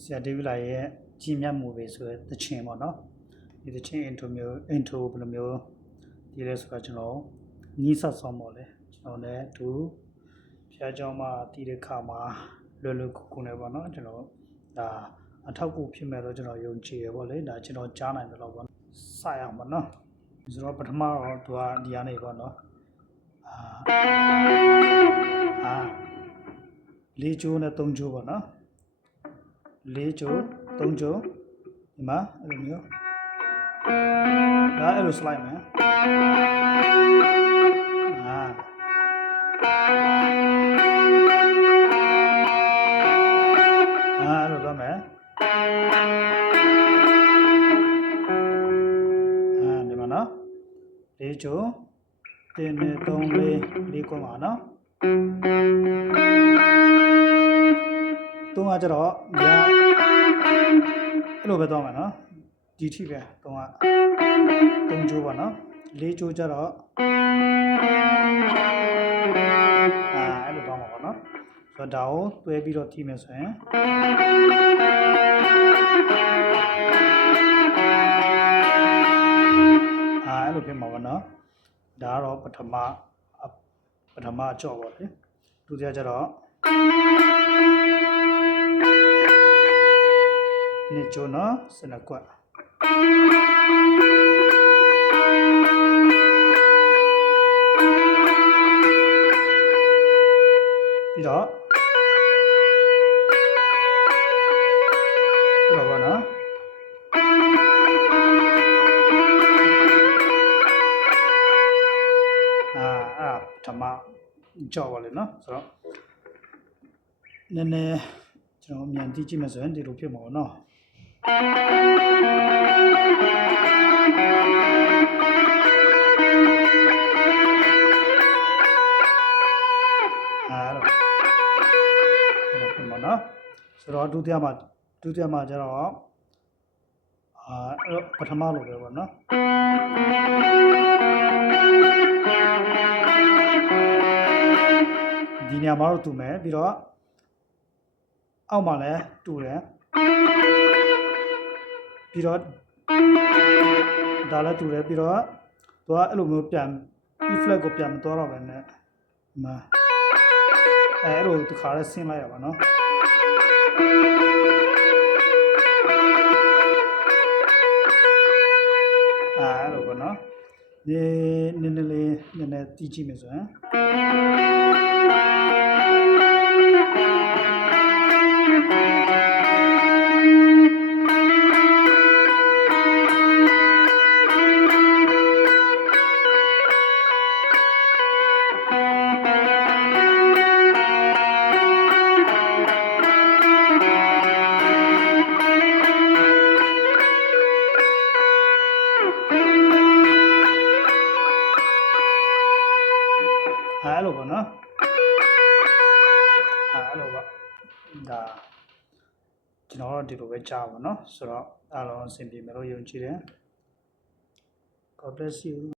ဆရာဒေးဗစ်လာရဲ့ကြီးမြတ်မှုပဲဆိုတဲ့သချင်းပေါ့နော်ဒီသချင်း intro ဘယ်လိုမျိုးဒီလဲဆိုတော့ကျွန်တော်နီးစပ်ဆောင်ပေါ့လေကျွန်တော်လည်းသူဖျားเจ้าမှာတည်တဲ့ခါမှာလွယ်လွယ်ကူကူနေပေါ့နော်ကျွန်တော်ဒါအထောက်အကူဖြစ်မဲ့တော့ကျွန်တော်ယုံကြည်ရပေါ့လေဒါကျွန်တော်ကြားနိုင်တယ်လို့ပေါ့စရအောင်ပေါ့နော်ဆိုတော့ပထမတော့သူကဒီကနေပေါ့နော်၄ကျိုးနဲ့၃ကျိုးပေါ့နော်၄ကျိုး၃ကျိုးဒီမှာအဲ့လိုမျိုးဒါအဲ့လို slide မယ်အဲ့လိုတော့မယ်ဒီမှာနော်၄ကျိုး1 2 3 4ကွန်ပါနော်3ကကျတော့ညာအဲ့လိုပဲသွားမှာနော်ဒီထိပဲ3က3ကျိုးပါနော်4ကျိုးကျတော့အဲ့လိုသွားမှာပေါ့နော်ဆိုတော့ဒါကိုတွဲပြီးတော့ထိမယ်ဆိုရင်အဲ့လိုဖြစ်မှာပေါ့နော်ဒါကတော့ပထမအကြော့ပေါ့လေဒုတိယကျတော့နှစ်ကျိုးနော်စနကွက်ပြီးတော့ဘာနော်ပထမကြောက်ပါလေနော်ဆိုတော့နည်းနည်းကျွန်တော်မြန်ကြည့်မယ်ဆိုရင်ဒီလိုဖြစ်မှာပေါ့နော်အဲ့လိုဖြစ်မှာနော်ဆိုတော့ဒုတိယမှာကျတော့အဲ့ပထမလိုပဲပေါ့နော်ဒီနေရာမှာတော့တူမယ်ပြီးတော့အောက်မှာလည်းတူတယ်ပြီးတော့ဒါလည်းတူတယ်ပြီးတော့သူကအဲ့လိုမျိုးပြန် E flat ကိုပြန်မသွားတော့ပဲနဲ့မှာအဲ့လိုတစ်ခါလေးဆင်းလိုက်ရပါတော့အဲ့လိုပေါ့နော်နည်းနည်းတီးကြည့်မယ်ဆိုရင်အဲ့လိုပေါ့နော်အဲ့လိုပါဒါကျွန်တော်တို့ဒီလိုပဲကြားပါနော်ဆိုတော့အားလုံးအဆင်ပြေမယ်လို့ယုံကြည်တယ် God bless you